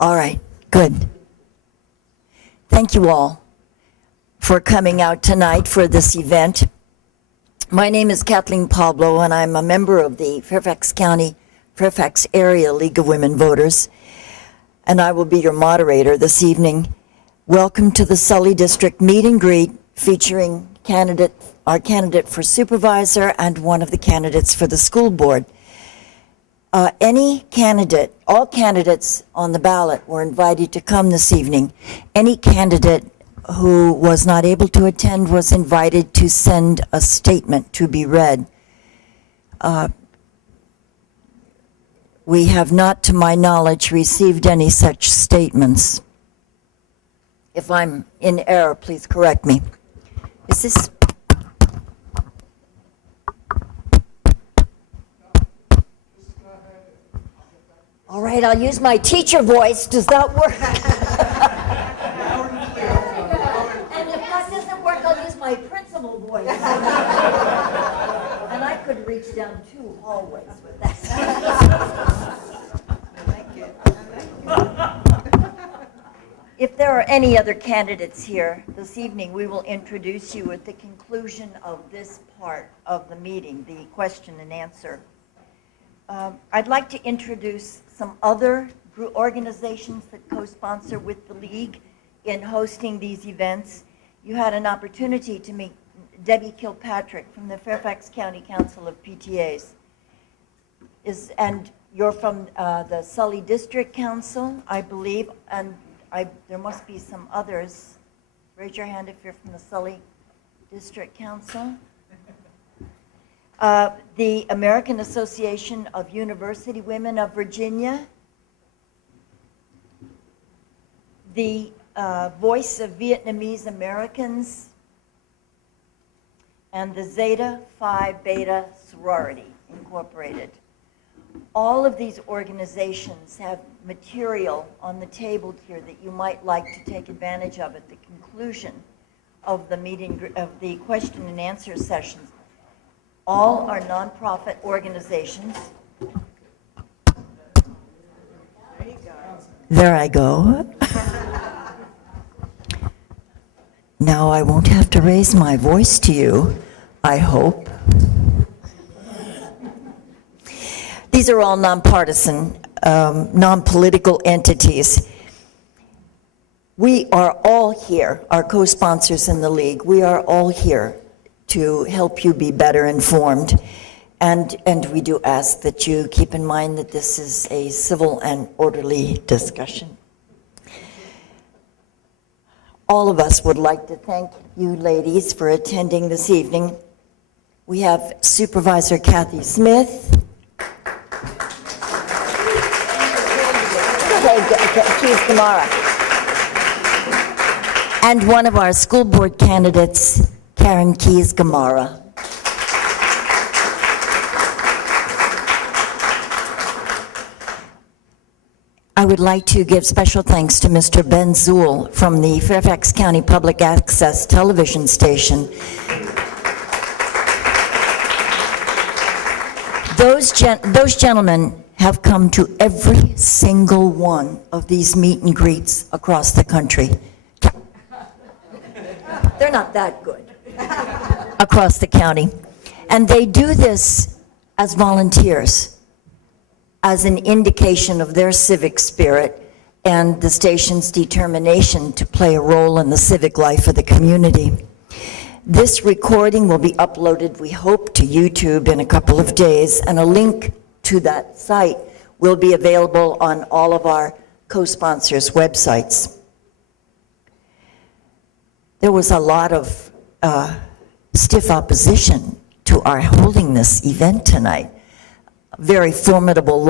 All right, good. Thank you all for coming out tonight for this event. My name is Kathleen Pablo, and I'm a member of the Fairfax Area League of Women Voters, and I will be your moderator this evening. Welcome to the Sully District Meet and Greet featuring our candidate for supervisor and one of the candidates for the school board. All candidates on the ballot were invited to come this evening. Any candidate who was not able to attend was invited to send a statement to be read. We have not, to my knowledge, received any such statements. If I'm in error, please correct me. Is this? All right, I'll use my teacher voice. Does that work? And if that doesn't work, I'll use my principal voice. And I could reach down 2 hallways with that. If there are any other candidates here this evening, we will introduce you at the conclusion of this part of the meeting, the question and answer. I'd like to introduce some other organizations that co-sponsor with the League in hosting these events. You had an opportunity to meet Debbie Kilpatrick from the Fairfax County Council of PTAs. And you're from the Sully District Council, I believe, and there must be some others. Raise your hand if you're from the Sully District Council. The American Association of University Women of Virginia, the Voice of Vietnamese Americans, and the Zeta Phi Beta Sorority Incorporated. All of these organizations have material on the table here that you might like to take advantage of at the conclusion of the meeting, of the question and answer sessions. All are nonprofit organizations. There I go. Now I won't have to raise my voice to you, I hope. These are all nonpartisan, non-political entities. We are all here, our co-sponsors in the League, we are all here to help you be better informed. And we do ask that you keep in mind that this is a civil and orderly discussion. All of us would like to thank you ladies for attending this evening. We have Supervisor Kathy Smith. Keith Gamara. And one of our school board candidates, Karen Keys Gamara. I would like to give special thanks to Mr. Ben Zuhl from the Fairfax County Public Access television station. Those gentlemen have come to every single one of these meet and greets across the country. They're not that good. Across the county. And they do this as volunteers, as an indication of their civic spirit and the station's determination to play a role in the civic life of the community. This recording will be uploaded, we hope, to YouTube in a couple of days, and a link to that site will be available on all of our co-sponsors' websites. There was a lot of stiff opposition to our holding this event tonight. A very formidable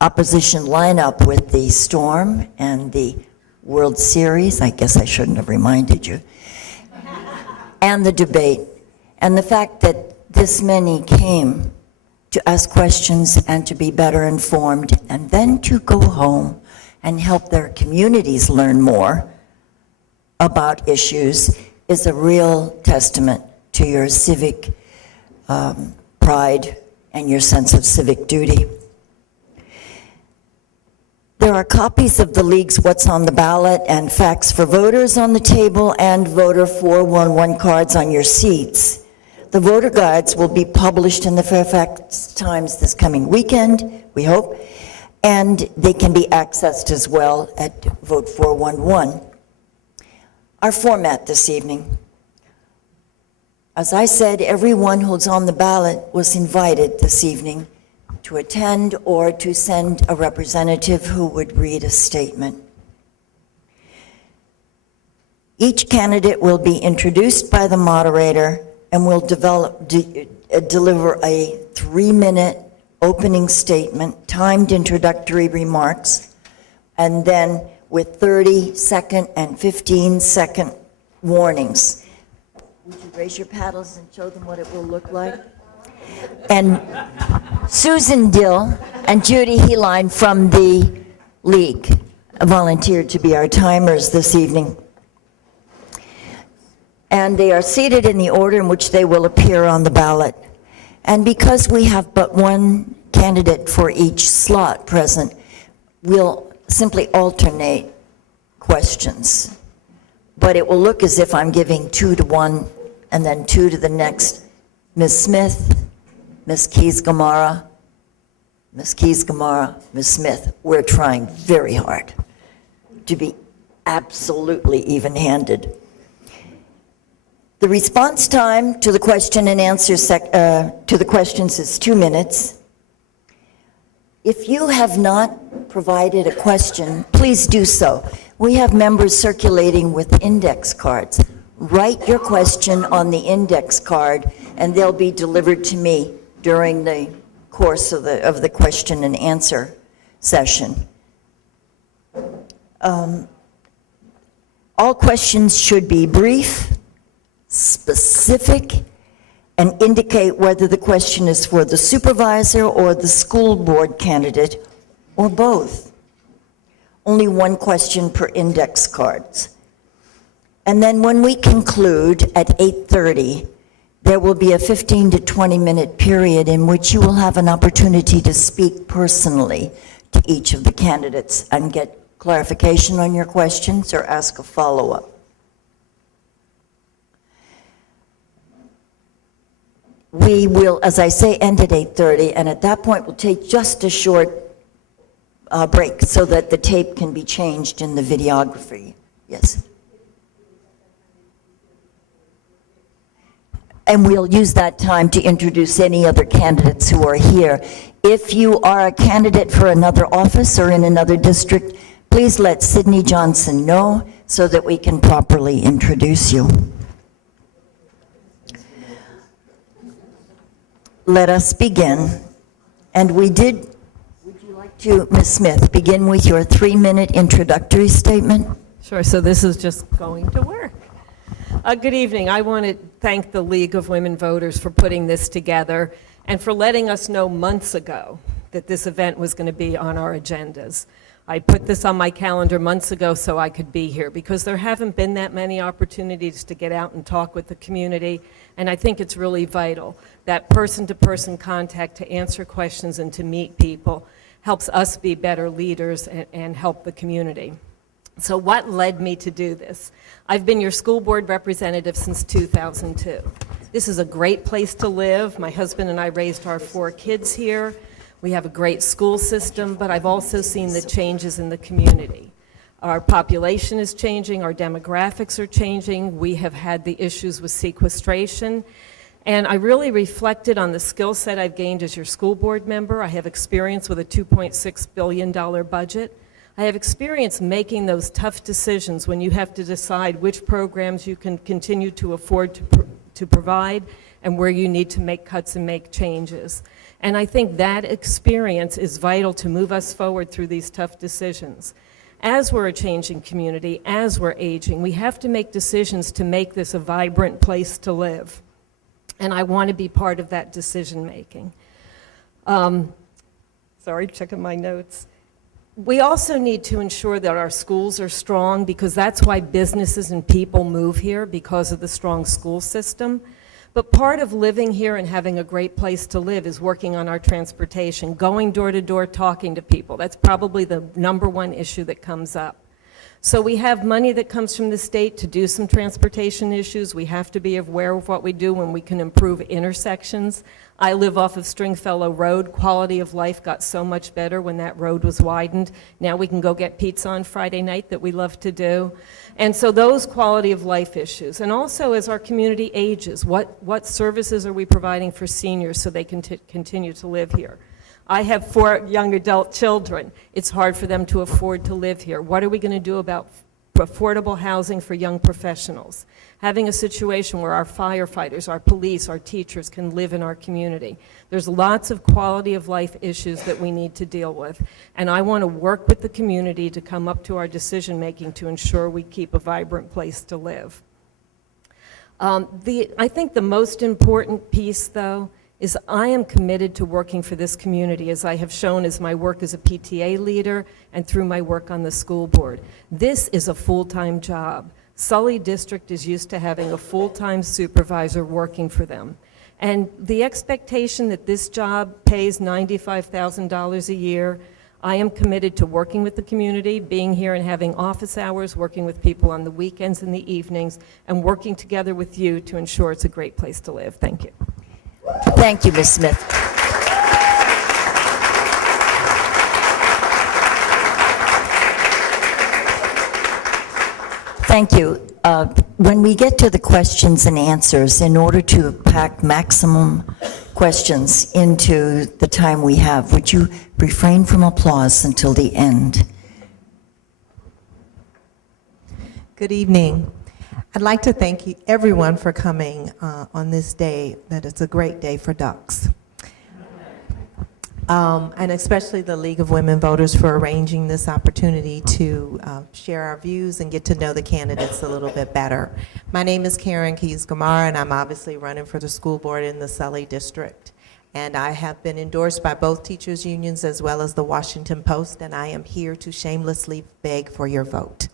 opposition lineup with the storm and the World Series. I guess I shouldn't have reminded you. And the debate. And the fact that this many came to ask questions and to be better informed, and then to go home and help their communities learn more about issues is a real testament to your civic pride and your sense of civic duty. There There are copies of the League's What's on the Ballot and Facts for Voters on the table and voter 411 cards on your seats. The voter guides will be published in the Fairfax Times this coming weekend, we hope, and they can be accessed as well at Vote 411. Our format this evening. As I said, everyone who's on the ballot was invited this evening to attend or to send a representative who would read a statement. Each candidate will be introduced by the moderator and will deliver a 3-minute opening statement, timed introductory remarks, and then with 30-second and 15-second warnings. Would you raise your paddles and show them what it will look like? And Susan Dill and Judy Heline from the League volunteered to be our timers this evening. And they are seated in the order in which they will appear on the ballot. And because we have but one candidate for each slot present, we'll simply alternate questions. But it will look as if I'm giving 2 to one and then 2 to the next. Ms. Smith, Ms. Keys-Gamarra, Ms. Keys-Gamarra, Ms. Smith. We're trying very hard to be absolutely even-handed. The response time to the question and answer to the questions is 2 minutes. If you have not provided a question, please do so. We have members circulating with index cards. Write your question on the index card, and they'll be delivered to me during the course of the question and answer session. All questions should be brief, specific, and indicate whether the question is for the supervisor or the school board candidate, or both. Only one question per index cards. And then when we conclude at 8:30, there will be a 15 to 20 minute period in which you will have an opportunity to speak personally to each of the candidates and get clarification on your questions or ask a follow-up. We will, as I say, end at 8:30, and at that point we'll take just a short break so that the tape can be changed in the videography. Yes. And we'll use that time to introduce any other candidates who are here. If you are a candidate for another office or in another district, please let Sydney Johnson know so that we can properly introduce you. Let us begin. And would you like to, Ms. Smith, begin with your 3-minute introductory statement? Sure, so this is just going to work. Good evening. I want to thank the League of Women Voters for putting this together and for letting us know months ago that this event was going to be on our agendas. I put this on my calendar months ago so I could be here because there haven't been that many opportunities to get out and talk with the community, and I think it's really vital. That person-to-person contact to answer questions and to meet people helps us be better leaders and help the community. So what led me to do this? I've been your school board representative since 2002. This is a great place to live. My husband and I raised our 4 kids here. We have a great school system, but I've also seen the changes in the community. Our population is changing, our demographics are changing, we have had the issues with sequestration, and I really reflected on the skill set I've gained as your school board member. I have experience with a $2.6 billion budget. I have experience making those tough decisions when you have to decide which programs you can continue to afford to provide and where you need to make cuts and make changes. And I think that experience is vital to move us forward through these tough decisions. As we're a changing community, as we're aging, we have to make decisions to make this a vibrant place to live. And I want to be part of that decision making. Sorry, checking my notes. We also need to ensure that our schools are strong because that's why businesses and people move here, because of the strong school system. But part of living here and having a great place to live is working on our transportation, going door to door, talking to people. That's probably the number one issue that comes up. So we have money that comes from the state to do some transportation issues. We have to be aware of what we do when we can improve intersections. I live off of Stringfellow Road. Quality of life got so much better when that road was widened. Now we can go get pizza on Friday night that we love to do. And so those quality of life issues. And also as our community ages, what services are we providing for seniors so they can continue to live here? I have 4 young adult children. It's hard for them to afford to live here. What are we going to do about affordable housing for young professionals? Having a situation where our firefighters, our police, our teachers can live in our community. There's lots of quality of life issues that we need to deal with. And I want to work with the community to come up to our decision making to ensure we keep a vibrant place to live. I think the most important piece, though, is I am committed to working for this community, as I have shown as my work as a PTA leader and through my work on the school board. This is a full-time job. Sully District is used to having a full-time supervisor working for them. And the expectation that this job pays $95,000 a year, I am committed to working with the community, being here and having office hours, working with people on the weekends and the evenings, and working together with you to ensure it's a great place to live. Thank you. Thank you, Ms. Smith. Thank you. When we get to the questions and answers, in order to pack maximum questions into the time we have, would you refrain from applause until the end? Good evening. I'd like to thank everyone for coming on this day, that it's a great day for ducks. And especially the League of Women Voters for arranging this opportunity to share our views and get to know the candidates a little bit better. My name is Karen Keys-Gamara, and I'm obviously running for the school board in the Sully District. And I have been endorsed by both teachers' unions as well as the Washington Post, and I am here to shamelessly beg for your vote.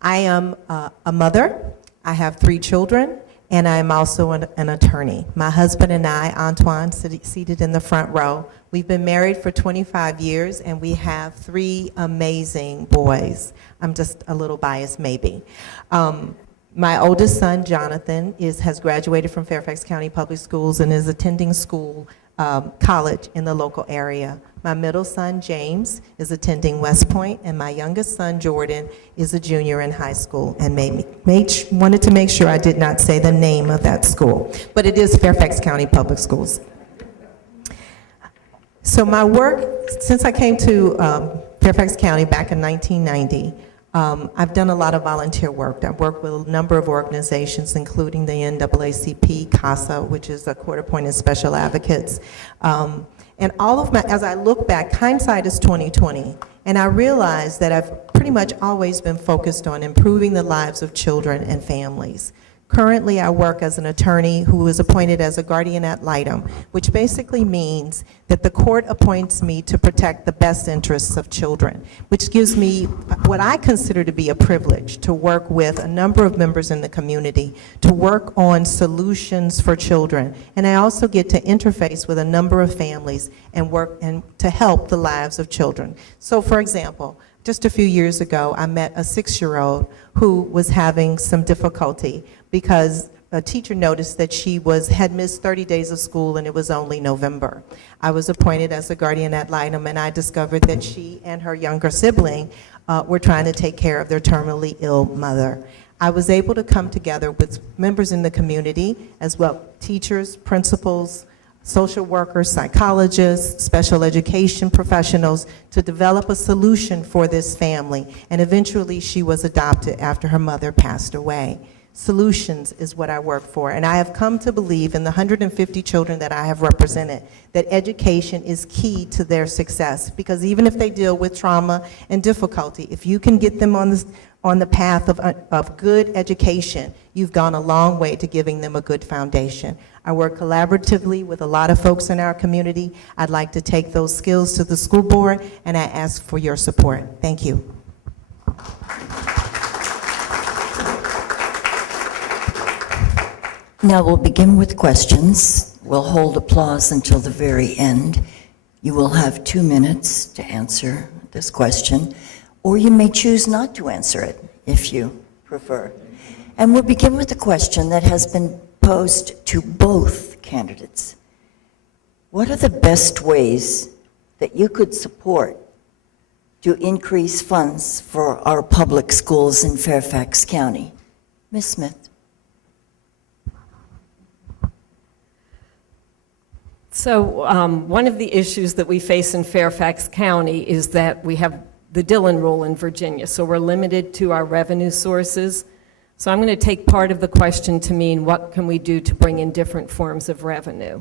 I am a mother, I have 3 children, and I am also an attorney. My husband and I, Antoine, seated in the front row, we've been married for 25 years, and we have 3 amazing boys. I'm just a little biased, maybe. My oldest son, Jonathan, has graduated from Fairfax County Public Schools and is attending college in the local area. My middle son, James, is attending West Point, and my youngest son, Jordan, is a junior in high school, and wanted to make sure I did not say the name of that school, but it is Fairfax County Public Schools. So my work, since I came to Fairfax County back in 1990, I've done a lot of volunteer work. I've worked with a number of organizations, including the NAACP, CASA, which is a court-appointed special advocates. And all of as I look back, hindsight is 20/20, and I realize that I've pretty much always been focused on improving the lives of children and families. Currently, I work as an attorney who is appointed as a guardian ad litem, which basically means that the court appoints me to protect the best interests of children, which gives me what I consider to be a privilege to work with a number of members in the community to work on solutions for children. And I also get to interface with a number of families and work and to help the lives of children. So, for example, just a few years ago, I met a 6-year-old who was having some difficulty because a teacher noticed that she had missed 30 days of school and it was only November. I was appointed as a guardian ad litem, and I discovered that she and her younger sibling were trying to take care of their terminally ill mother. I was able to come together with members in the community, as well, teachers, principals, social workers, psychologists, special education professionals, to develop a solution for this family. And eventually she was adopted after her mother passed away. Solutions is what I work for. And I have come to believe in the 150 children that I have represented that education is key to their success, because even if they deal with trauma and difficulty, if you can get them on the path of good education, you've gone a long way to giving them a good foundation. I work collaboratively with a lot of folks in our community. I'd like to take those skills to the school board, and I ask for your support. Thank you. Now we'll begin with questions. We'll hold applause until the very end. You will have 2 minutes to answer this question, or you may choose not to answer it if you prefer. And we'll begin with a question that has been posed to both candidates. What are the best ways that you could support to increase funds for our public schools in Fairfax County? Ms. Smith. So one of the issues that we face in Fairfax County is that we have the Dillon rule in Virginia, so we're limited to our revenue sources. So I'm going to take part of the question to mean what can we do to bring in different forms of revenue.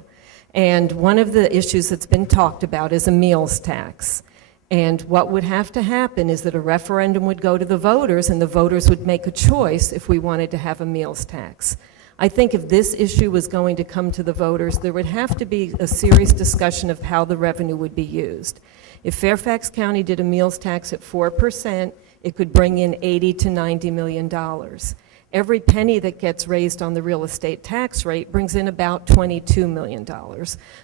And one of the issues that's been talked about is a meals tax. And what would have to happen is that a referendum would go to the voters, and the voters would make a choice if we wanted to have a meals tax. I think if this issue was going to come to the voters, there would have to be a serious discussion of how the revenue would be used. If Fairfax County did a meals tax at 4%, it could bring in $80 to $90 million. Every penny that gets raised on the real estate tax rate brings in about $22 million.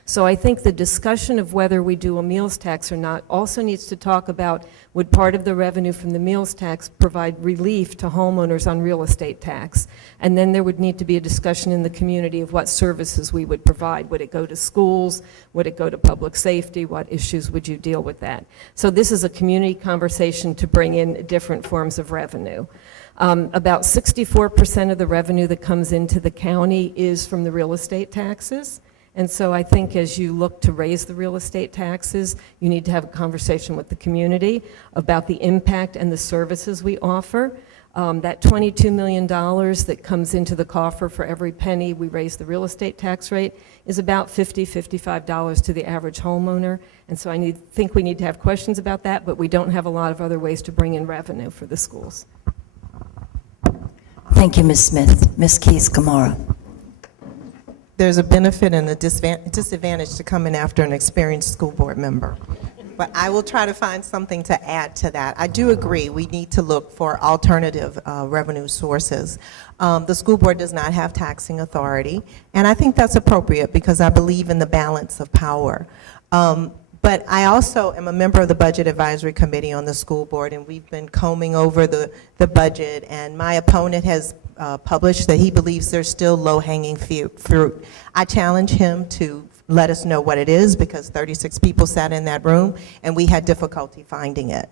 So I think the discussion of whether we do a meals tax or not also needs to talk about, would part of the revenue from the meals tax provide relief to homeowners on real estate tax? And then there would need to be a discussion in the community of what services we would provide. Would it go to schools? Would it go to public safety? What issues would you deal with that? So this is a community conversation to bring in different forms of revenue. About 64% of the revenue that comes into the county is from the real estate taxes. And so I think as you look to raise the real estate taxes, you need to have a conversation with the community about the impact and the services we offer. That $22 million that comes into the coffer for every penny we raise the real estate tax rate is about $50, $55 to the average homeowner. And so I think we need to have questions about that, but we don't have a lot of other ways to bring in revenue for the schools. Thank you, Ms. Smith. Ms. Keys-Gamarra. There's a benefit and a disadvantage to coming after an experienced school board member. But I will try to find something to add to that. I do agree we need to look for alternative revenue sources. The school board does not have taxing authority, and I think that's appropriate because I believe in the balance of power. But I also am a member of the Budget Advisory Committee on the school board, and we've been combing over the budget, and my opponent has published that he believes there's still low-hanging fruit. I challenge him to let us know what it is, because 36 people sat in that room, and we had difficulty finding it.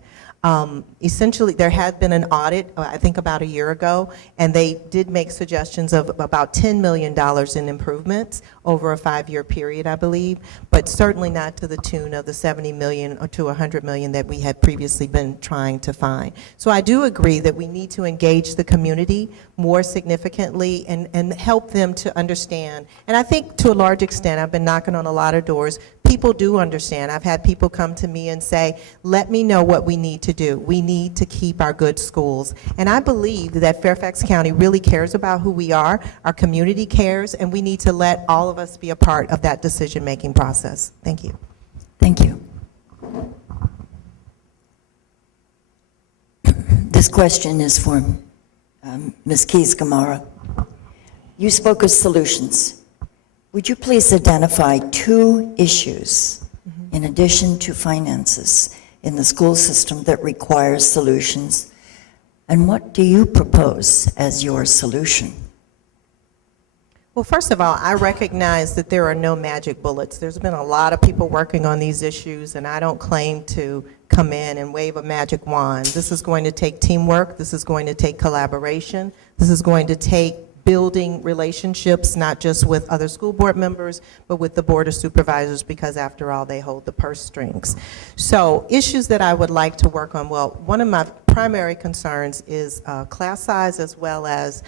Essentially, there had been an audit, I think about a year ago, and they did make suggestions of about $10 million in improvements over a 5-year period, I believe, but certainly not to the tune of the $70 million or to $100 million that we had previously been trying to find. So I do agree that we need to engage the community more significantly and help them to understand. And I think to a large extent, I've been knocking on a lot of doors. People do understand. I've had people come to me and say, let me know what we need to do. We need to keep our good schools. And I believe that Fairfax County really cares about who we are, our community cares, and we need to let all of us be a part of that decision-making process. Thank you. Thank you. This question is for Ms. Keys-Gamarra. You spoke of solutions. Would you please identify 2 issues, in addition to finances, in the school system that requires solutions? And what do you propose as your solution? Well, first of all, I recognize that there are no magic bullets. There's been a lot of people working on these issues, and I don't claim to come in and wave a magic wand. This is going to take teamwork. This is going to take collaboration. This is going to take building relationships, not just with other school board members, but with the Board of Supervisors, because after all, they hold the purse strings. So issues that I would like to work on, well, one of my primary concerns is class size as well as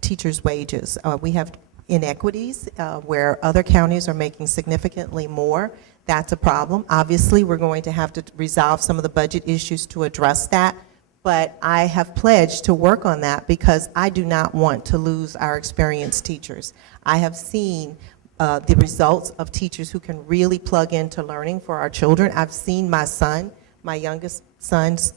teachers' wages. We have inequities where other counties are making significantly more. That's a problem. Obviously, we're going to have to resolve some of the budget issues to address that. But I have pledged to work on that because I do not want to lose our experienced teachers. I have seen the results of teachers who can really plug into learning for our children. I've seen my youngest son skip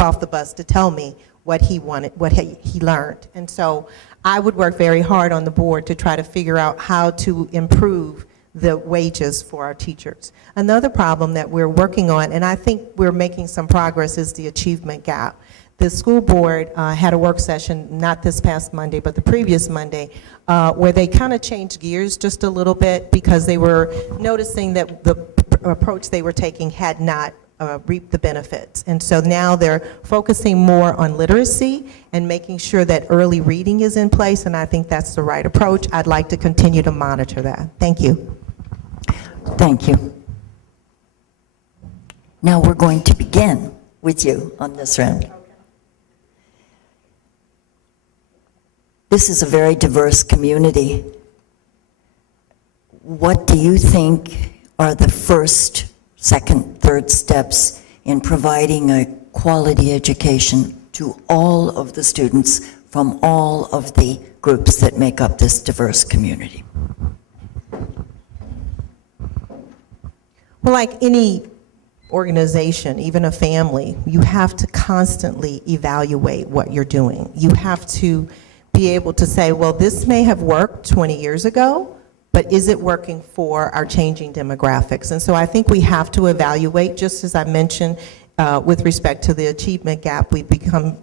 off the bus to tell me what he wanted, what he learned. And so I would work very hard on the board to try to figure out how to improve the wages for our teachers. Another problem that we're working on, and I think we're making some progress, is the achievement gap. The school board had a work session, not this past Monday, but the previous Monday, where they kind of changed gears just a little bit because they were noticing that the approach they were taking had not reaped the benefits. And so now they're focusing more on literacy and making sure that early reading is in place, and I think that's the right approach. I'd like to continue to monitor that. Thank you. Thank you. Now we're going to begin with you on this round. This is a very diverse community. What do you think are the first, second, third steps in providing a quality education to all of the students from all of the groups that make up this diverse community? Well, like any organization, even a family, you have to constantly evaluate what you're doing. You have to be able to say, well, this may have worked 20 years ago, but is it working for our changing demographics? And so I think we have to evaluate, just as I mentioned with respect to the achievement gap, we've begun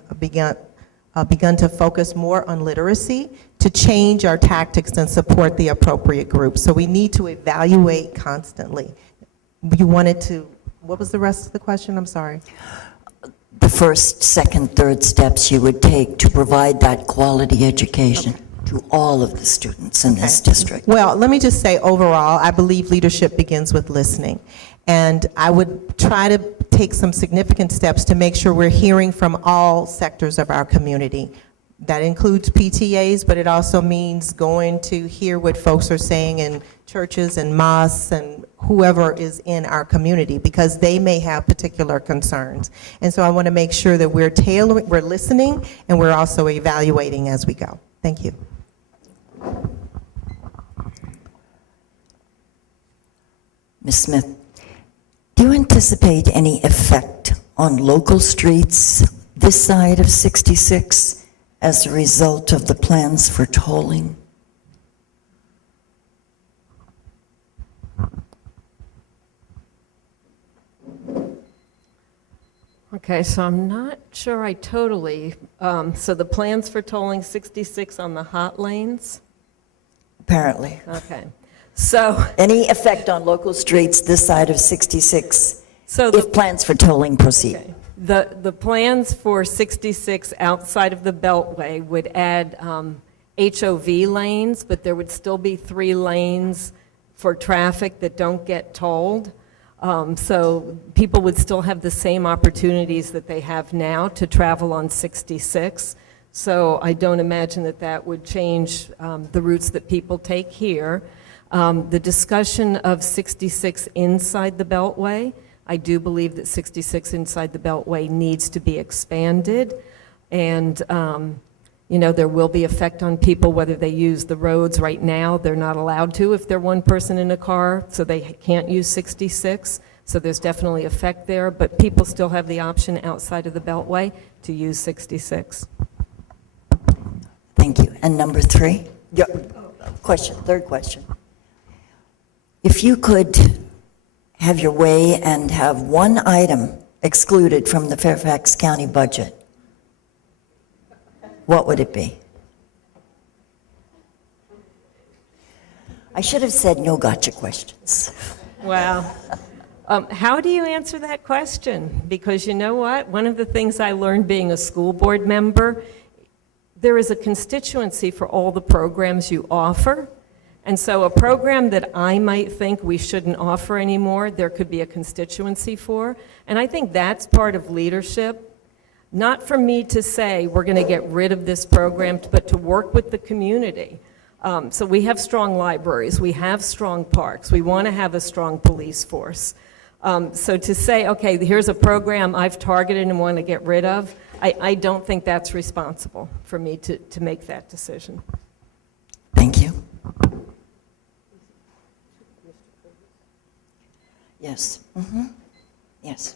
to focus more on literacy to change our tactics and support the appropriate groups. So we need to evaluate constantly. You wanted to, what was the rest of the question? I'm sorry. The first, second, third steps you would take to provide that quality education to all of the students in this district. Well, let me just say overall, I believe leadership begins with listening. And I would try to take some significant steps to make sure we're hearing from all sectors of our community. That includes PTAs, but it also means going to hear what folks are saying in churches and mosques and whoever is in our community, because they may have particular concerns. And so I want to make sure that we're tailoring, we're listening, and we're also evaluating as we go. Thank you. Ms. Smith, do you anticipate any effect on local streets this side of 66 as a result of the plans for tolling? Okay, so I'm not sure I totally, so the plans for tolling 66 on the hot lanes? Apparently. Okay, so, Any effect on local streets this side of 66 so if plans for tolling proceed? okay. The plans for 66 outside of the Beltway would add HOV lanes, but there would still be 3 lanes for traffic that don't get tolled. So people would still have the same opportunities that they have now to travel on 66. So I don't imagine that that would change the routes that people take here. The discussion of 66 inside the Beltway, I do believe that 66 inside the Beltway needs to be expanded. And, you know, there will be effect on people whether they use the roads. Right now, they're not allowed to if they're one person in a car, so they can't use 66. So there's definitely effect there, but people still have the option outside of the Beltway to use 66. Thank you. And number 3? Question, third question. If you could have your way and have one item excluded from the Fairfax County budget, what would it be? I should have said no gotcha questions. Wow. How do you answer that question? Because you know what? One of the things I learned being a school board member, there is a constituency for all the programs you offer. And so a program that I might think we shouldn't offer anymore, there could be a constituency for. And I think that's part of leadership. Not for me to say we're going to get rid of this program, but to work with the community. So we have strong libraries, we have strong parks, we want to have a strong police force. So to say, okay, here's a program I've targeted and want to get rid of, I don't think that's responsible for me to make that decision. Thank you. Yes. Yes.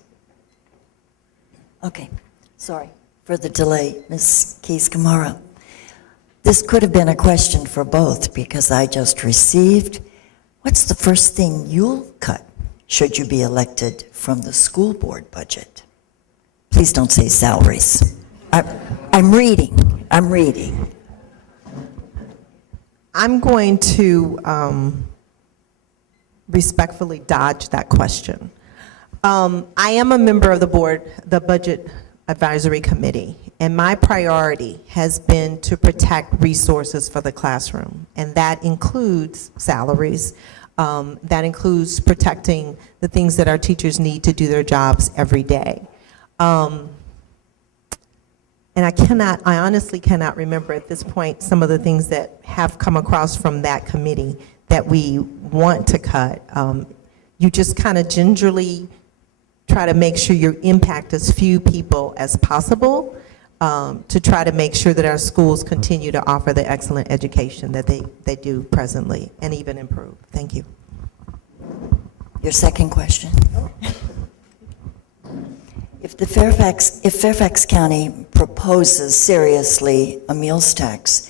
Okay. Sorry. for the delay, Ms. Keys-Gamarra. This could have been a question for both because I just received, what's the first thing you'll cut should you be elected from the school board budget? Please don't say salaries. I'm reading. I'm going to respectfully dodge that question. I am a member of the Budget Advisory Committee, and my priority has been to protect resources for the classroom, and that includes salaries. That includes protecting the things that our teachers need to do their jobs every day. And I honestly cannot remember at this point some of the things that have come across from that committee that we want to cut. You just kind of gingerly try to make sure you impact as few people as possible to try to make sure that our schools continue to offer the excellent education that they do presently and even improve. Thank you. Your second question. If Fairfax County proposes seriously a meals tax,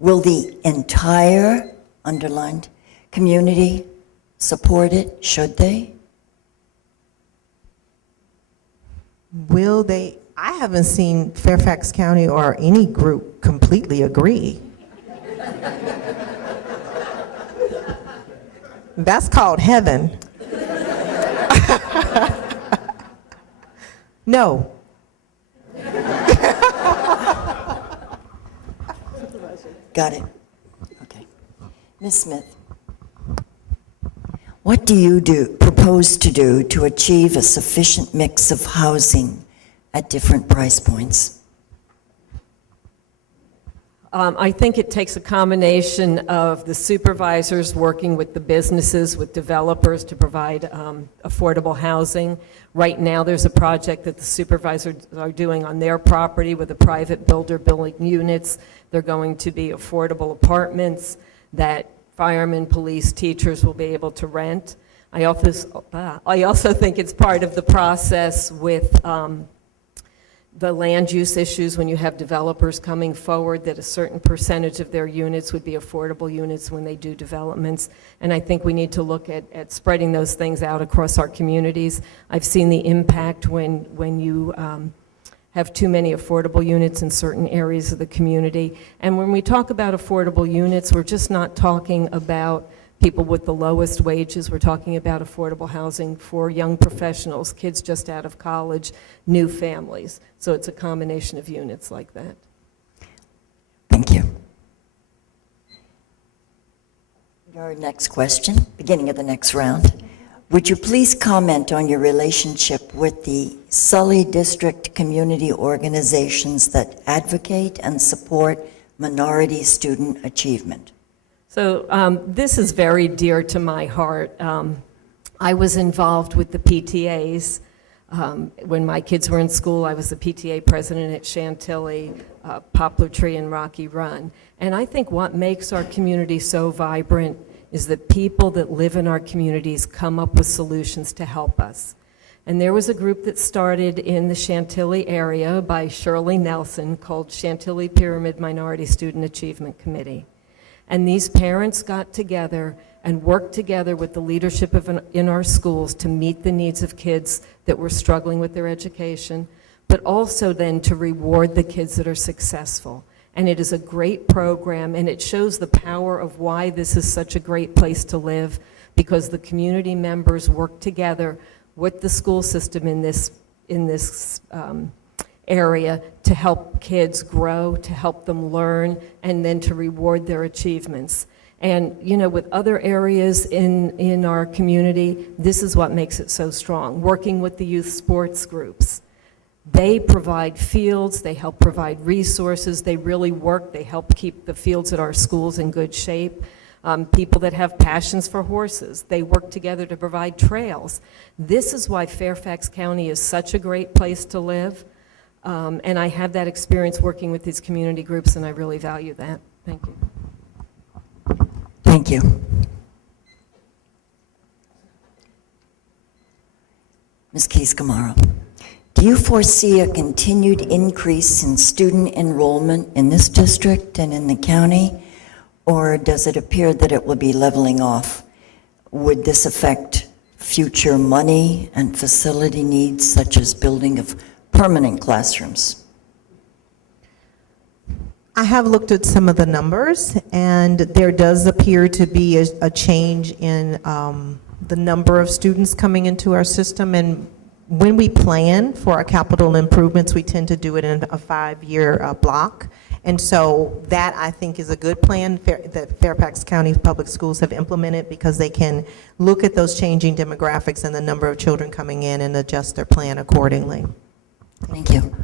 will the entire underlined community support it? Should they? Will they? I haven't seen Fairfax County or any group completely agree. That's called heaven. No. Got it. Okay. Ms. Smith, what do you propose to do to achieve a sufficient mix of housing at different price points? I think it takes a combination of the supervisors working with the businesses, with developers to provide affordable housing. Right now, there's a project that the supervisors are doing on their property with a private builder building units. They're going to be affordable apartments that firemen, police, teachers will be able to rent. I also think it's part of the process with the land use issues when you have developers coming forward that a certain percentage of their units would be affordable units when they do developments. And I think we need to look at spreading those things out across our communities. I've seen the impact when you have too many affordable units in certain areas of the community. And when we talk about affordable units, we're just not talking about people with the lowest wages. We're talking about affordable housing for young professionals, kids just out of college, new families. So it's a combination of units like that. Thank you. Your next question, beginning of the next round. Would you please comment on your relationship with the Sully District community organizations that advocate and support minority student achievement? So this is very dear to my heart. I was involved with the PTAs. When my kids were in school, I was the PTA president at Chantilly, Poplar Tree, and Rocky Run. And I think what makes our community so vibrant is that people that live in our communities come up with solutions to help us. And there was a group that started in the Chantilly area by Shirley Nelson called Chantilly Pyramid Minority Student Achievement Committee. And these parents got together and worked together with the leadership in our schools to meet the needs of kids that were struggling with their education, but also then to reward the kids that are successful. And it is a great program, and it shows the power of why this is such a great place to live, because the community members work together with the school system in this area to help kids grow, to help them learn, and then to reward their achievements. And, you know, with other areas in our community, this is what makes it so strong. Working with the youth sports groups. They provide fields, they help provide resources, they really work, they help keep the fields at our schools in good shape. People that have passions for horses, they work together to provide trails. This is why Fairfax County is such a great place to live. And I have that experience working with these community groups, and I really value that. Thank you. Thank you. Ms. Keys-Gamarra, Do you foresee a continued increase in student enrollment in this district and in the county? Or does it appear that it will be leveling off? Would this affect future money and facility needs, such as building of permanent classrooms? I have looked at some of the numbers, and there does appear to be a change in the number of students coming into our system. And when we plan for our capital improvements, we tend to do it in a 5-year block. And so that, I think, is a good plan that Fairfax County Public Schools have implemented, because they can look at those changing demographics and the number of children coming in and adjust their plan accordingly. Thank you.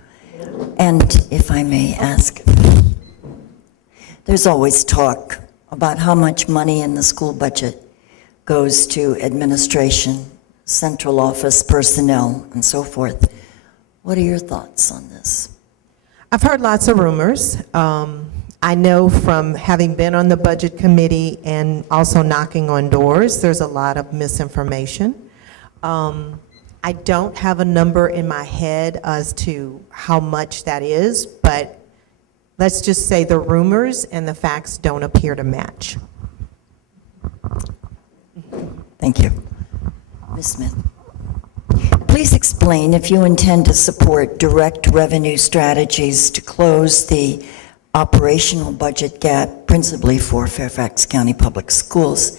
And if I may ask, there's always talk about how much money in the school budget goes to administration, central office personnel, and so forth. What are your thoughts on this? I've heard lots of rumors. I know from having been on the budget committee and also knocking on doors, there's a lot of misinformation. I don't have a number in my head as to how much that is, but let's just say the rumors and the facts don't appear to match. Thank you. Ms. Smith. Please explain if you intend to support direct revenue strategies to close the operational budget gap, principally for Fairfax County Public Schools,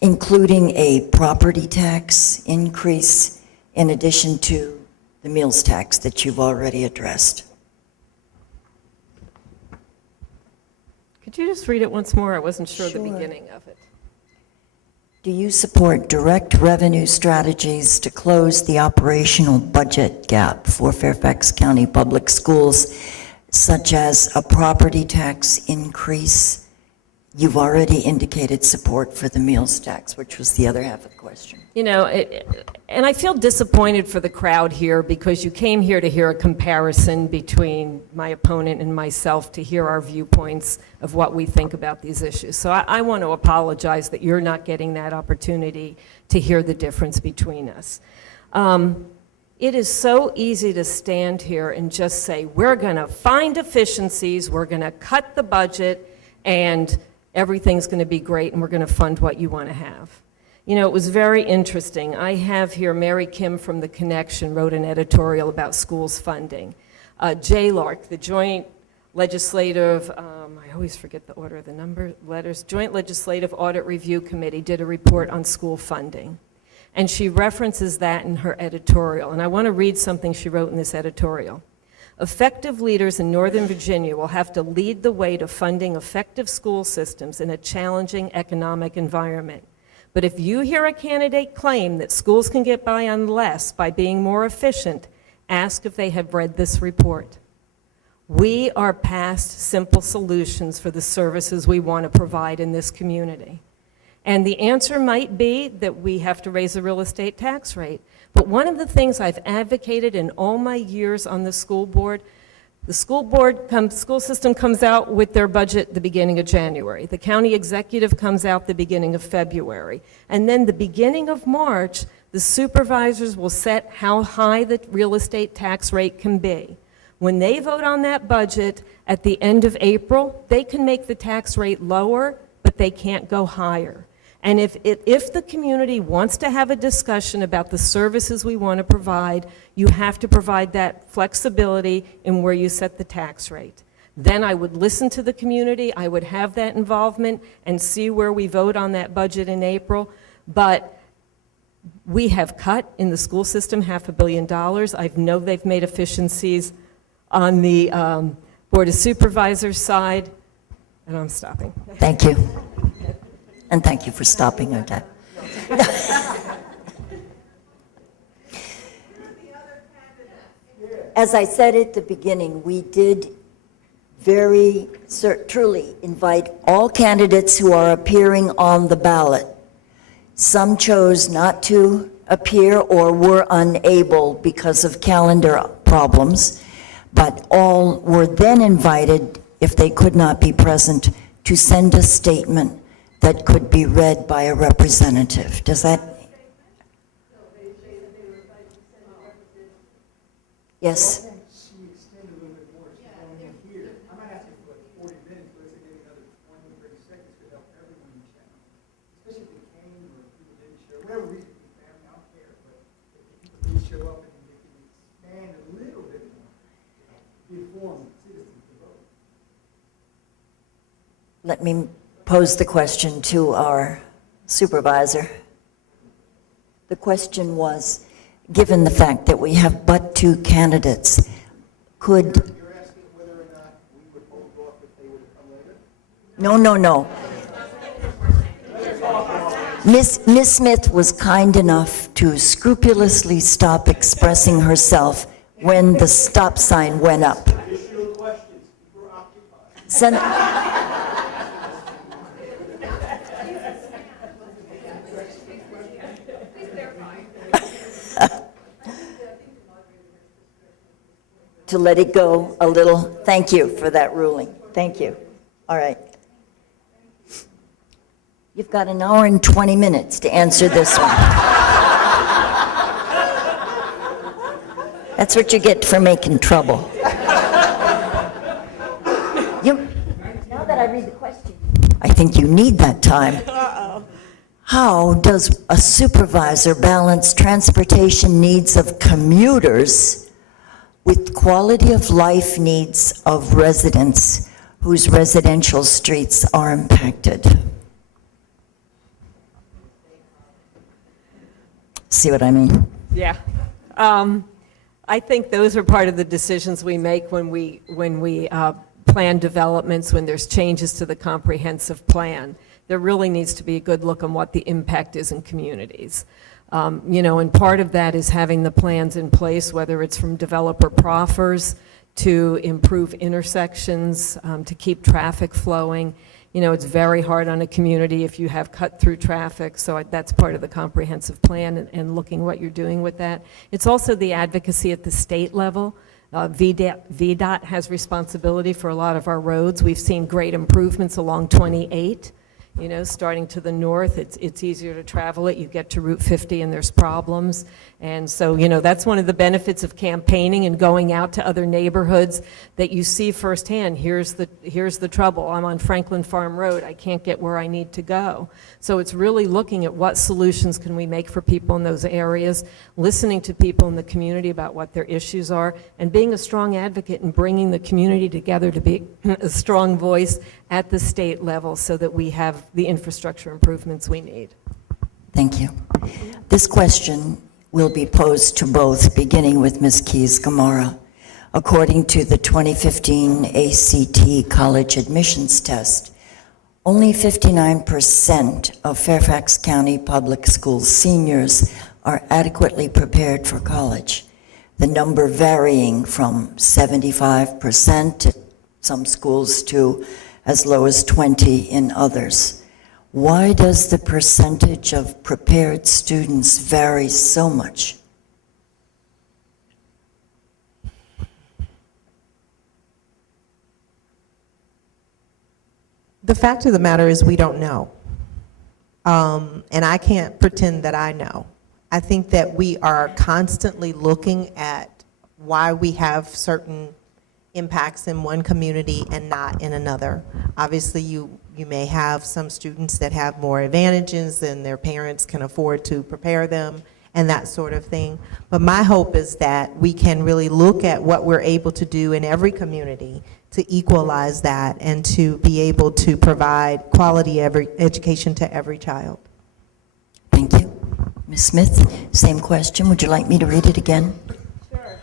including a property tax increase in addition to the meals tax that you've already addressed. Could you just read it once more? I wasn't sure the Sure. beginning of it. Do you support direct revenue strategies to close the operational budget gap for Fairfax County Public Schools, such as a property tax increase? You've already indicated support for the meals tax, which was the other half of the question. You know, and I feel disappointed for the crowd here, because you came here to hear a comparison between my opponent and myself, to hear our viewpoints of what we think about these issues. So I want to apologize that you're not getting that opportunity to hear the difference between us. It is so easy to stand here and just say, we're going to find efficiencies, we're going to cut the budget, and everything's going to be great, and we're going to fund what you want to have. You know, it was very interesting. I have here Mary Kim from The Connection wrote an editorial about schools funding. JLARC, the Joint Legislative, I always forget the order of the letters, Joint Legislative Audit Review Committee did a report on school funding. And she references that in her editorial. And I want to read something she wrote in this editorial. Effective leaders in Northern Virginia will have to lead the way to funding effective school systems in a challenging economic environment. But if you hear a candidate claim that schools can get by on less by being more efficient, ask if they have read this report. We are past simple solutions for the services we want to provide in this community. And the answer might be that we have to raise the real estate tax rate. But one of the things I've advocated in all my years on the school board, the school system comes out with their budget at the beginning of January. The county executive comes out the beginning of February. And then the beginning of March, the supervisors will set how high the real estate tax rate can be. When they vote on that budget at the end of April, they can make the tax rate lower, but they can't go higher. And if the community wants to have a discussion about the services we want to provide, you have to provide that flexibility in where you set the tax rate. Then I would listen to the community, I would have that involvement and see where we vote on that budget in April. But we have cut in the school system $500 million. I know they've made efficiencies on the Board of Supervisors side, and I'm stopping. Thank you. And thank you for stopping on time. As I said at the beginning, we did very truly invite all candidates who are appearing on the ballot. Some chose not to appear or were unable because of calendar problems, but all were then invited, if they could not be present, to send a statement that could be read by a representative. Does that? Yes. Why can't she extend a little bit more? She's going in here. I'm not asking for like 40 minutes, but let's say maybe another 20 or 30 seconds could help everyone in channel. Especially if they came or people didn't show, whatever reason, family, I don't care. But if people did show up and they can expand a little bit more, inform citizens to vote. Let me pose the question to our supervisor. The question was, given the fact that we have but 2 candidates, could... You're asking whether or not we would hold off if they would come later? No. Miss Smith was kind enough to scrupulously stop expressing herself when the stop sign went up. Additional questions. We're occupied. To let it go a little. Thank you for that ruling. Thank you. All right. You've got an hour and 20 minutes to answer this one. That's what you get for making trouble. Now that I read the question, I think you need that time. How does a supervisor balance transportation needs of commuters with quality of life needs of residents whose residential streets are impacted? See what I mean? Yeah. I think those are part of the decisions we make when we plan developments, when there's changes to the comprehensive plan. There really needs to be a good look on what the impact is in communities. And part of that is having the plans in place, whether it's from developer proffers to improve intersections, to keep traffic flowing. It's very hard on a community if you have cut-through traffic, so that's part of the comprehensive plan and looking what you're doing with that. It's also the advocacy at the state level. VDOT has responsibility for a lot of our roads. We've seen great improvements along 28. Starting to the north, it's easier to travel it. You get to Route 50 and there's problems. And so, that's one of the benefits of campaigning and going out to other neighborhoods, that you see firsthand, here's the trouble. I'm on Franklin Farm Road. I can't get where I need to go. So it's really looking at what solutions can we make for people in those areas, listening to people in the community about what their issues are, and being a strong advocate and bringing the community together to be a strong voice at the state level so that we have the infrastructure improvements we need. Thank you. This question will be posed to both, beginning with Ms. Keys-Gamarra. According to the 2015 ACT college admissions test, only 59% of Fairfax County Public Schools seniors are adequately prepared for college, the number varying from 75% to some schools to as low as 20 in others. Why does the percentage of prepared students vary so much? The fact of the matter is we don't know. And I can't pretend that I know. I think that we are constantly looking at why we have certain impacts in one community and not in another. Obviously, you may have some students that have more advantages and their parents can afford to prepare them and that sort of thing. But my hope is that we can really look at what we're able to do in every community to equalize that and to be able to provide quality education to every child. Thank you. Ms. Smith, same question. Would you like me to read it again? Sure.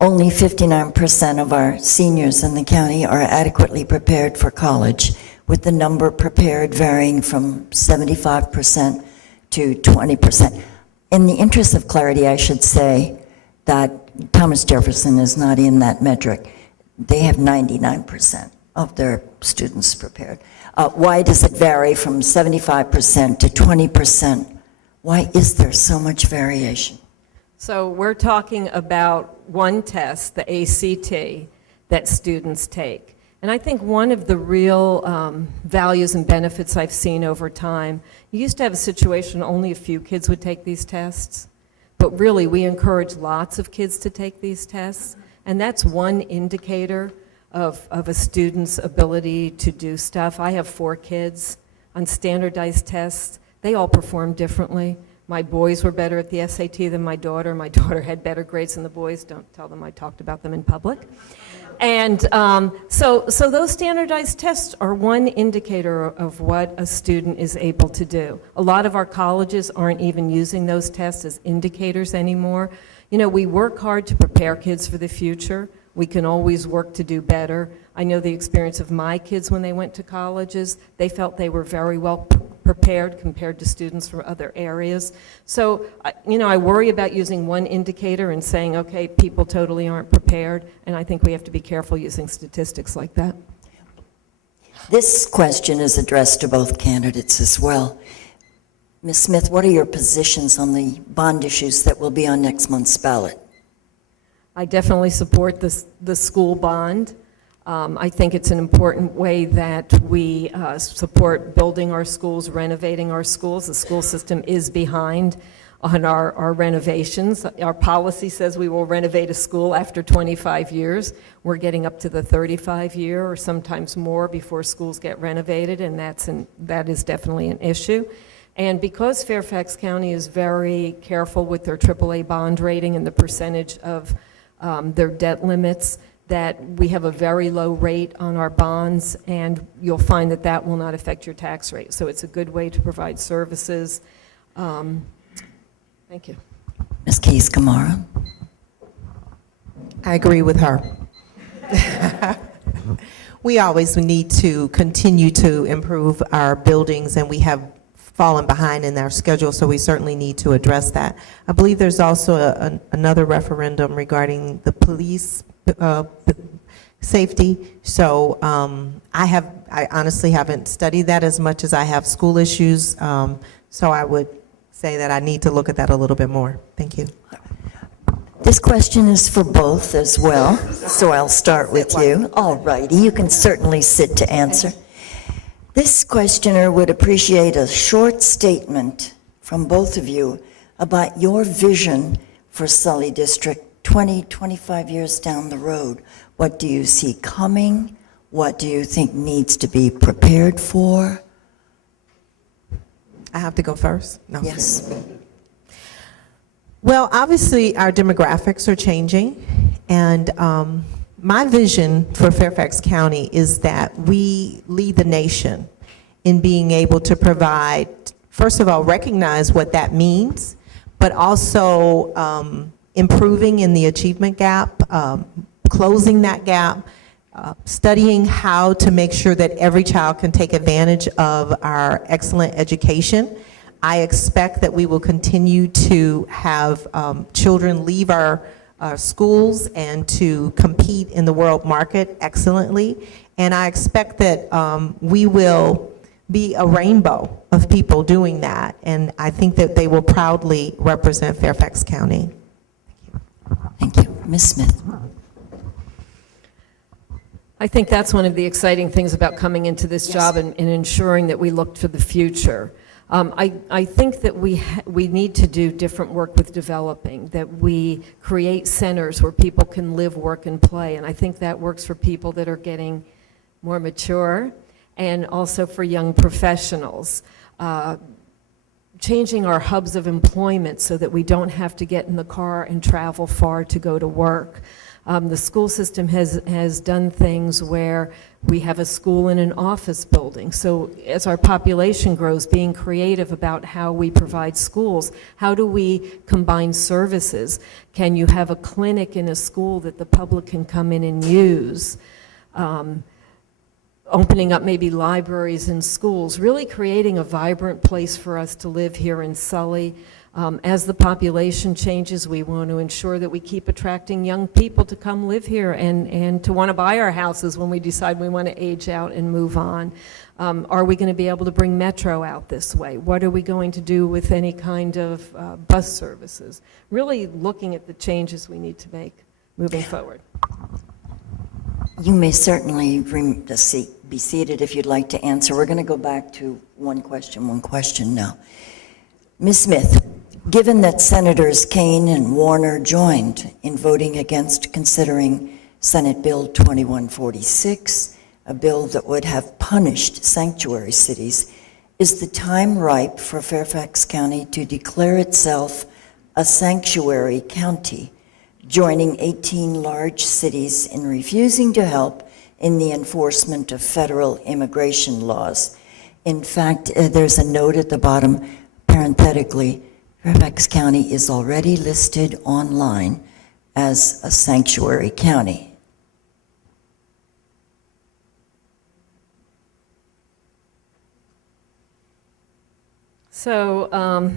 Only 59% of our seniors in the county are adequately prepared for college, with the number prepared varying from 75% to 20%. In the interest of clarity, I should say that Thomas Jefferson is not in that metric. They have 99% of their students prepared. Why does it vary from 75% to 20%? Why is there so much variation? So we're talking about one test, the ACT, that students take. And I think one of the real values and benefits I've seen over time, you used to have a situation only a few kids would take these tests. But really, we encourage lots of kids to take these tests, and that's one indicator of a student's ability to do stuff. I have 4 kids on standardized tests. They all perform differently. My boys were better at the SAT than my daughter. My daughter had better grades than the boys. Don't tell them I talked about them in public. And so those standardized tests are one indicator of what a student is able to do. A lot of our colleges aren't even using those tests as indicators anymore. You know, we work hard to prepare kids for the future. We can always work to do better. I know the experience of my kids when they went to colleges. They felt they were very well prepared compared to students from other areas. So, you know, I worry about using one indicator and saying, okay, people totally aren't prepared, and I think we have to be careful using statistics like that. This question is addressed to both candidates as well. Ms. Smith, what are your positions on the bond issues that will be on next month's ballot? I definitely support the school bond. I think it's an important way that we support building our schools, renovating our schools. The school system is behind on our renovations. Our policy says we will renovate a school after 25 years. We're getting up to the 35-year or sometimes more before schools get renovated, and that is definitely an issue. And because Fairfax County is very careful with their AAA bond rating and the percentage of their debt limits, that we have a very low rate on our bonds, and you'll find that that will not affect your tax rate. So it's a good way to provide services. Thank you. Ms. Keys-Gamarra? I agree with her. We always need to continue to improve our buildings, and we have fallen behind in our schedule, so we certainly need to address that. I believe there's also another referendum regarding the police safety. So I honestly haven't studied that as much as I have school issues. So I would say that I need to look at that a little bit more. Thank you. This question is for both as well, so I'll start with you. All righty, you can certainly sit to answer. This questioner would appreciate a short statement from both of you about your vision for Sully District 20, 25 years down the road. What do you see coming? What do you think needs to be prepared for? I have to go first? No. Yes. Well, obviously, our demographics are changing, and my vision for Fairfax County is that we lead the nation in being able to provide, first of all, recognize what that means, but also improving in the achievement gap, closing that gap, studying how to make sure that every child can take advantage of our excellent education. I expect that we will continue to have children leave our schools and to compete in the world market excellently. And I expect that we will be a rainbow of people doing that. And I think that they will proudly represent Fairfax County. Thank you. Ms. Smith? I think that's one of the exciting things about coming into this job and ensuring that we look to the future. I think that we need to do different work with developing, that we create centers where people can live, work, and play. And I think that works for people that are getting more mature and also for young professionals. Changing our hubs of employment so that we don't have to get in the car and travel far to go to work. The school system has done things where we have a school in an office building. So as our population grows, being creative about how we provide schools, how do we combine services? Can you have a clinic in a school that the public can come in and use? Opening up maybe libraries in schools, really creating a vibrant place for us to live here in Sully. As the population changes, we want to ensure that we keep attracting young people to come live here and to want to buy our houses when we decide we want to age out and move on. Are we going to be able to bring Metro out this way? What are we going to do with any kind of bus services? Really looking at the changes we need to make moving forward. You may certainly be seated if you'd like to answer. We're going to go back to one question now. Ms. Smith, Given that Senators Kane and Warner joined in voting against considering Senate Bill 2146, a bill that would have punished sanctuary cities, is the time ripe for Fairfax County to declare itself a sanctuary county, joining 18 large cities in refusing to help in the enforcement of federal immigration laws? In fact, there's a note at the bottom, parenthetically, Fairfax County is already listed online as a sanctuary county. So,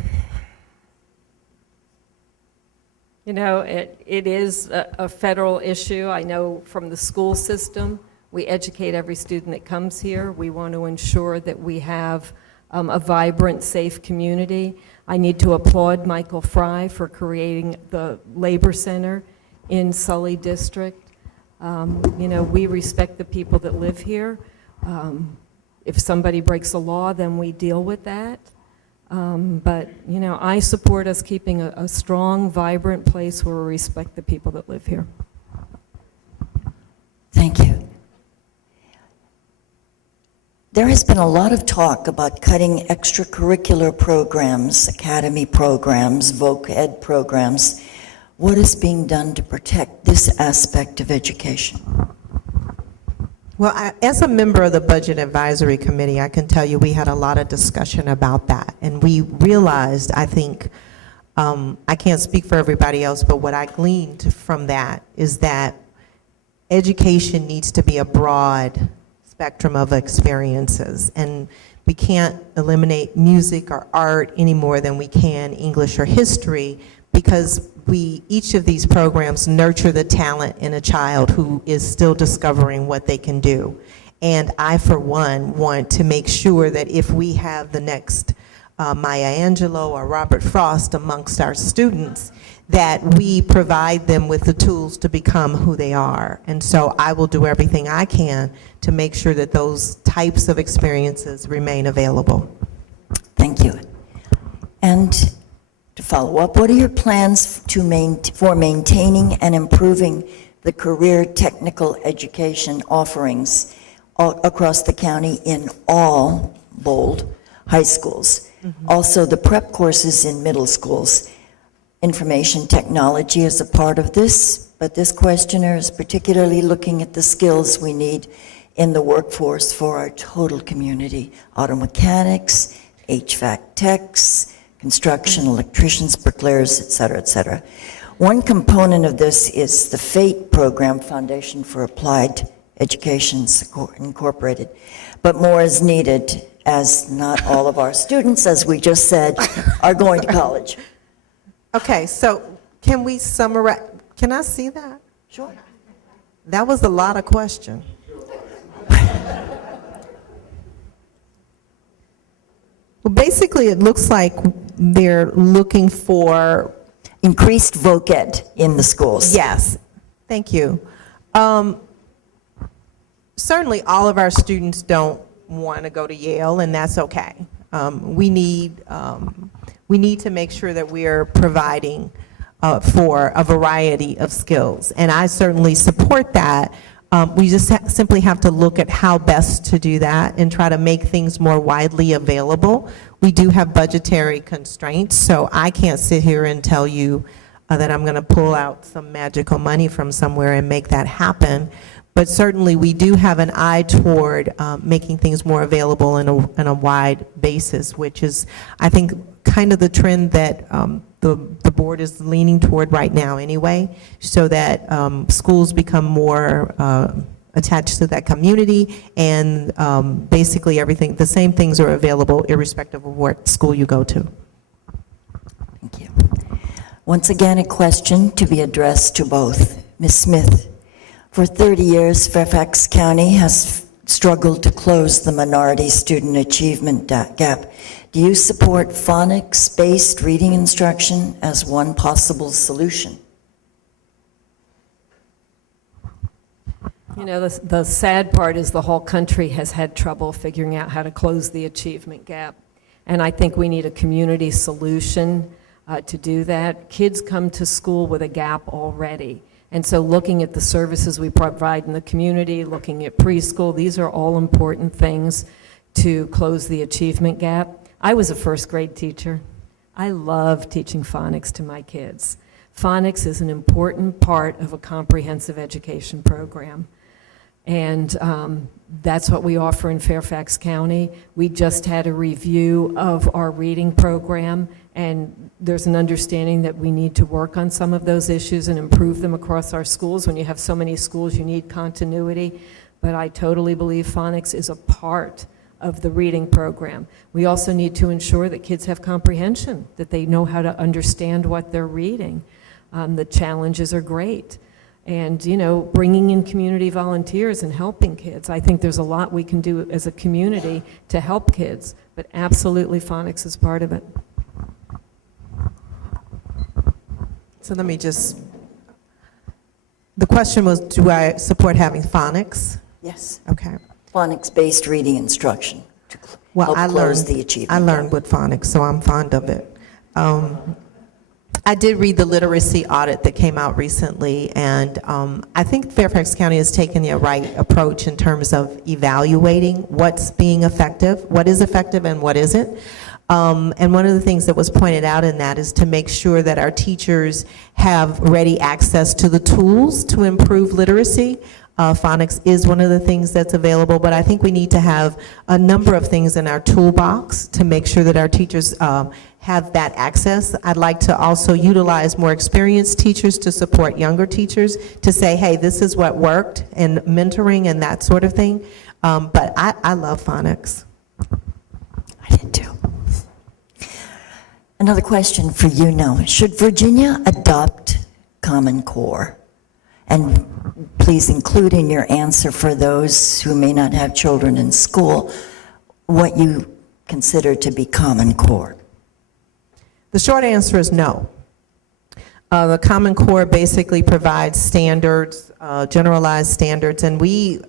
you know, it is a federal issue. I know from the school system, we educate every student that comes here. We want to ensure that we have a vibrant, safe community. I need to applaud Michael Fry for creating the Labor Center in Sully District. You know, we respect the people that live here. If somebody breaks a law, then we deal with that. But, you know, I support us keeping a strong, vibrant place where we respect the people that live here. Thank you. There has been a lot of talk about cutting extracurricular programs, academy programs, voc ed programs. What is being done to protect this aspect of education? Well, as a member of the Budget Advisory Committee, I can tell you we had a lot of discussion about that. And we realized, I think, I can't speak for everybody else, but what I gleaned from that is that education needs to be a broad spectrum of experiences. And we can't eliminate music or art any more than we can English or history, because each of these programs nurture the talent in a child who is still discovering what they can do. And I, for one, want to make sure that if we have the next Maya Angelou or Robert Frost amongst our students, that we provide them with the tools to become who they are. And so I will do everything I can to make sure that those types of experiences remain available. Thank you. And to follow up, what are your plans for maintaining and improving the career technical education offerings across the county in all bold high schools? Mm-hmm. Also, the prep courses in middle schools. Information technology is a part of this, but this questioner is particularly looking at the skills we need in the workforce for our total community: auto mechanics, HVAC techs, construction, electricians, bricklayers, et cetera, et cetera. One component of this is the FATE program, Foundation for Applied Education Incorporated, but more is needed, as not all of our students, as we just said, are going to college. Okay, so can we summarize? Can I see that? Sure. That was a lot of question. Well, basically, it looks like they're looking for... Increased voc ed in the schools. Yes, thank you. Certainly, all of our students don't want to go to Yale, and that's okay. We need to make sure that we are providing for a variety of skills, and I certainly support that. We just simply have to look at how best to do that and try to make things more widely available. We do have budgetary constraints, so I can't sit here and tell you that I'm going to pull out some magical money from somewhere and make that happen. But certainly we do have an eye toward making things more available in a wide basis, which is, I think, kind of the trend that the board is leaning toward right now anyway, so that schools become more attached to that community, and basically everything, the same things are available irrespective of what school you go to. Thank you. Once again, a question to be addressed to both. Ms. Smith, for 30 years, Fairfax County has struggled to close the minority student achievement gap. Do you support phonics-based reading instruction as one possible solution? You know, the sad part is the whole country has had trouble figuring out how to close the achievement gap. And I think we need a community solution. to do that. Kids come to school with a gap already. And so looking at the services we provide in the community, looking at preschool, these are all important things to close the achievement gap. I was a first grade teacher. I love teaching phonics to my kids. Phonics is an important part of a comprehensive education program. And that's what we offer in Fairfax County. We just had a review of our reading program, and there's an understanding that we need to work on some of those issues and improve them across our schools. When you have so many schools, you need continuity. But I totally believe phonics is a part of the reading program. We also need to ensure that kids have comprehension, that they know how to understand what they're reading. The challenges are great. And, you know, bringing in community volunteers and helping kids. I think there's a lot we can do as a community to help kids, but absolutely phonics is part of it. So let me just, the question was, do I support having phonics? Yes. Okay. Phonics-based reading instruction to Well, help close the achievement I gap. learned with phonics, so I'm fond of it. I did read the literacy audit that came out recently, and I think Fairfax County has taken the right approach in terms of evaluating what's being effective, what is effective and what isn't. And one of the things that was pointed out in that is to make sure that our teachers have ready access to the tools to improve literacy. Phonics is one of the things that's available, but I think we need to have a number of things in our toolbox to make sure that our teachers have that access. I'd like to also utilize more experienced teachers to support younger teachers to say, hey, this is what worked, and mentoring and that sort of thing. But I love phonics. I did too. Another question for you now. Should Virginia adopt Common Core? And please include in your answer, for those who may not have children in school, what you consider to be Common Core. The short answer is no. The Common Core basically provides standards, generalized standards, and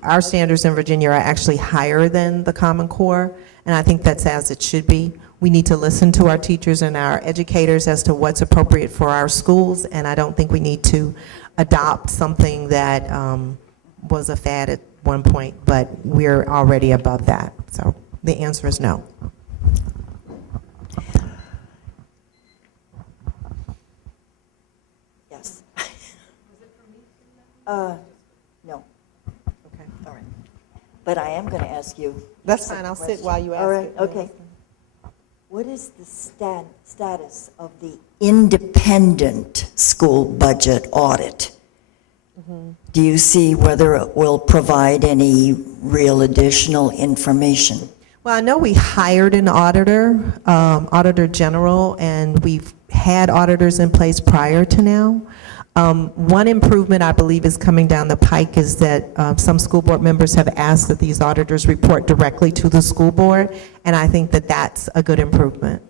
our standards in Virginia are actually higher than the Common Core, and I think that's as it should be. We need to listen to our teachers and our educators as to what's appropriate for our schools, and I don't think we need to adopt something that was a fad at one point, but we're already above that. So the answer is no. Yes. No. Okay. All right. But I am going to ask you. That's a fine. I'll sit question. while you ask All right, it. okay. What is the status of the independent school budget audit? Do you see whether it will provide any real additional information? Well, I know we hired an auditor, Auditor General, and we've had auditors in place prior to now. One improvement I believe is coming down the pike is that some school board members have asked that these auditors report directly to the school board, and I think that that's a good improvement.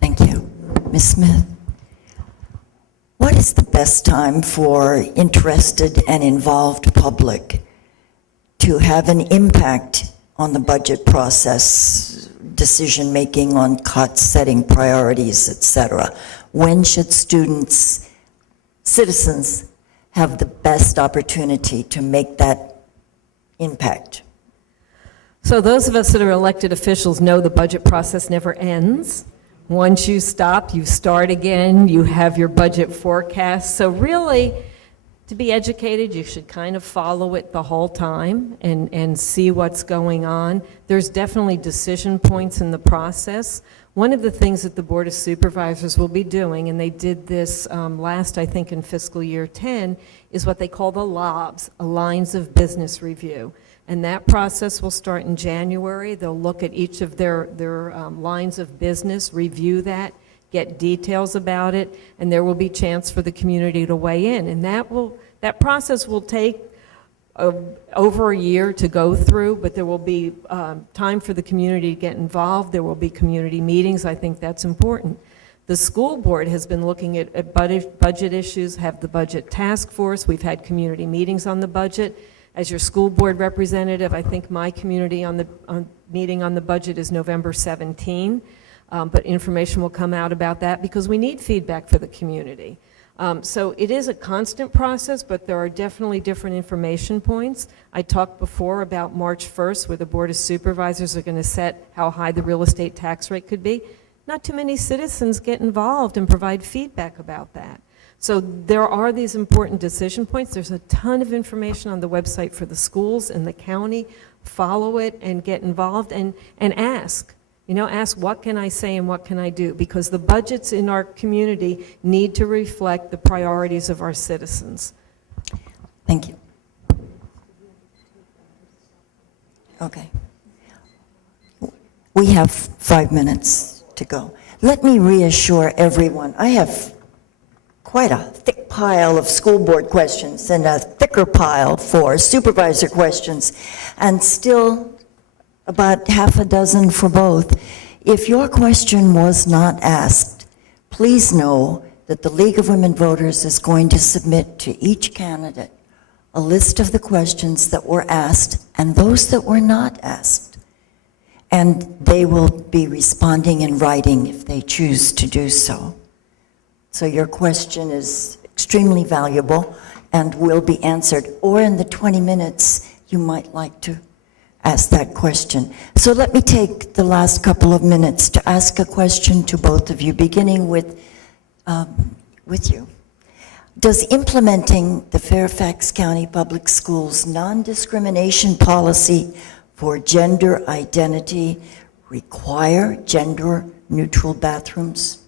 Thank you. Ms. Smith? What is the best time for interested and involved public to have an impact on the budget process, decision-making on cuts, setting priorities, etc.? When should citizens have the best opportunity to make that impact? So those of us that are elected officials know the budget process never ends. Once you stop, you start again, you have your budget forecast. So really, to be educated, you should kind of follow it the whole time and see what's going on. There's definitely decision points in the process. One of the things that the Board of Supervisors will be doing, and they did this last, I think, in fiscal year 10, is what they call the LOBs, a Lines of Business Review. And that process will start in January. They'll look at each of their lines of business, review that, get details about it, and there will be chance for the community to weigh in. And that process will take over a year to go through, but there will be time for the community to get involved. There will be community meetings. I think that's important. The school board has been looking at budget issues, have the budget task force. We've had community meetings on the budget. As your school board representative, I think my community meeting on the budget is November 17. but information will come out about that because we need feedback for the community. So it is a constant process, but there are definitely different information points. I talked before about March 1st, where the Board of Supervisors are going to set how high the real estate tax rate could be. Not too many citizens get involved and provide feedback about that. So there are these important decision points. There's a ton of information on the website for the schools and the county. Follow it and get involved and ask. Ask what can I say and what can I do? Because the budgets in our community need to reflect the priorities of our citizens. Thank you. Okay. We have 5 minutes to go. Let me reassure everyone, I have quite a thick pile of school board questions and a thicker pile for supervisor questions, and still about half a dozen for both. If your question was not asked, please know that the League of Women Voters is going to submit to each candidate a list of the questions that were asked and those that were not asked. And they will be responding in writing if they choose to do so. So your question is extremely valuable and will be answered. Or in the 20 minutes, you might like to ask that question. So let me take the last couple of minutes to ask a question to both of you, beginning with you. Does implementing the Fairfax County Public Schools non-discrimination policy for gender identity require gender-neutral bathrooms?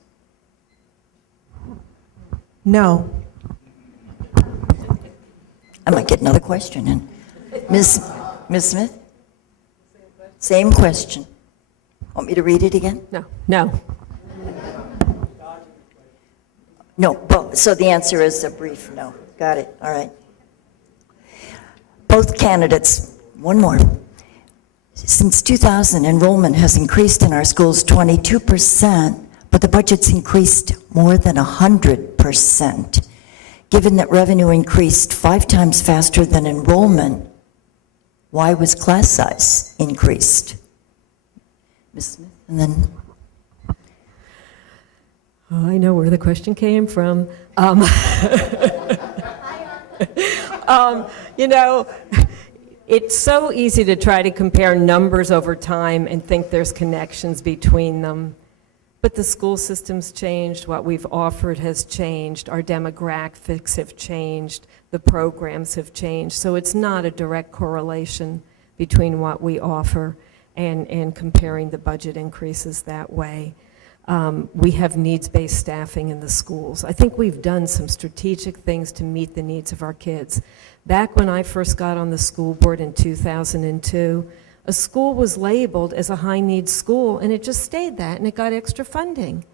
No. I might get another question in. Ms. Smith? Same question. Want me to read it again? No. No, so the answer is a brief no. Got it, all right. Both candidates, one more. Since 2000, enrollment has increased in our schools 22%, but the budget's increased more than 100%. Given that revenue increased 5 times faster than enrollment, why was class size increased? Ms. Smith, and then... Oh, I know where the question came from. It's so easy to try to compare numbers over time and think there's connections between them. But the school system's changed, what we've offered has changed, our demographics have changed, the programs have changed. So it's not a direct correlation between what we offer and comparing the budget increases that way. We have needs-based staffing in the schools. I think we've done some strategic things to meet the needs of our kids. Back when I first got on the school board in 2002, a school was labeled as a high-needs school, and it just stayed that, and it got extra funding.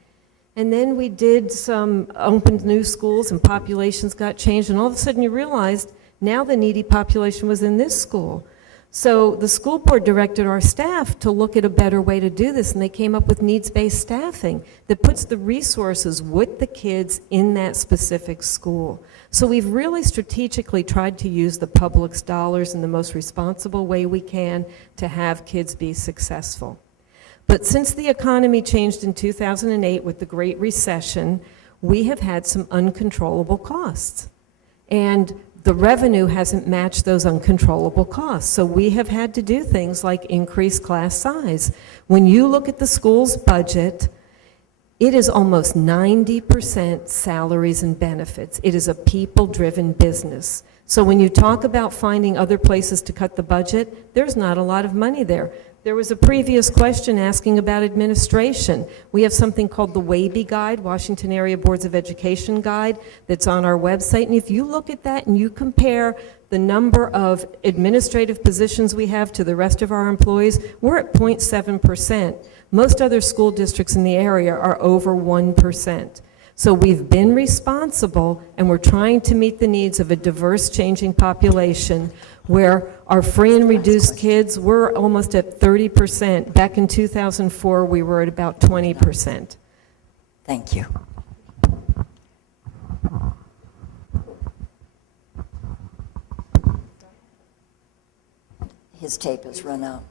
And then we did some opened new schools, and populations got changed, and all of a sudden you realized now the needy population was in this school. So the school board directed our staff to look at a better way to do this, and they came up with needs-based staffing that puts the resources with the kids in that specific school. So we've really strategically tried to use the public's dollars in the most responsible way we can to have kids be successful. But since the economy changed in 2008 with the Great Recession, we have had some uncontrollable costs. And the revenue hasn't matched those uncontrollable costs. So we have had to do things like increase class size. When you look at the school's budget, it is almost 90% salaries and benefits. It is a people-driven business. So when you talk about finding other places to cut the budget, there's not a lot of money there. There was a previous question asking about administration. We have something called the WABE Guide, Washington Area Boards of Education Guide, that's on our website. And if you look at that and you compare the number of administrative positions we have to the rest of our employees, we're at 0.7%. Most other school districts in the area are over 1%. So we've been responsible, and we're trying to meet the needs of a diverse, changing population where our free and reduced kids, we're almost at 30%. Back in 2004, we were at about 20%. Thank you. His tape has run out.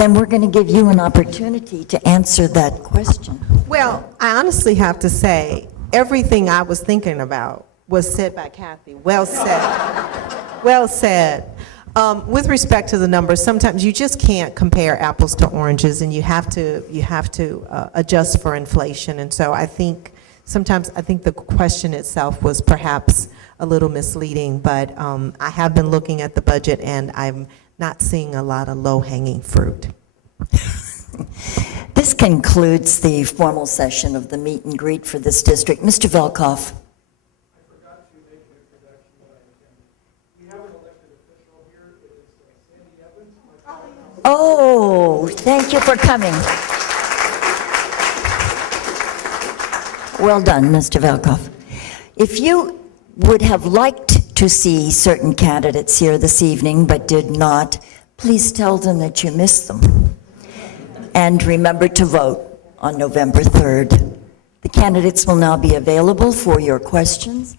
then we're going to give you an opportunity to answer that question. Well, I honestly have to say, everything I was thinking about was said by Kathy. Well said. Well said. With respect to the numbers, sometimes you just can't compare apples to oranges, and you have to adjust for inflation. And so I think the question itself was perhaps a little misleading, but I have been looking at the budget, and I'm not seeing a lot of low-hanging fruit. This concludes the formal session of the meet and greet for this district. Mr. Velkoff. I forgot to make an introduction when I attended. We have an elected official here. It is Sandy Evans. Oh, thank you for coming. Well done, Mr. Velkoff. If you would have liked to see certain candidates here this evening but did not, please tell them that you missed them. And remember to vote on November 3rd. The candidates will now be available for your questions.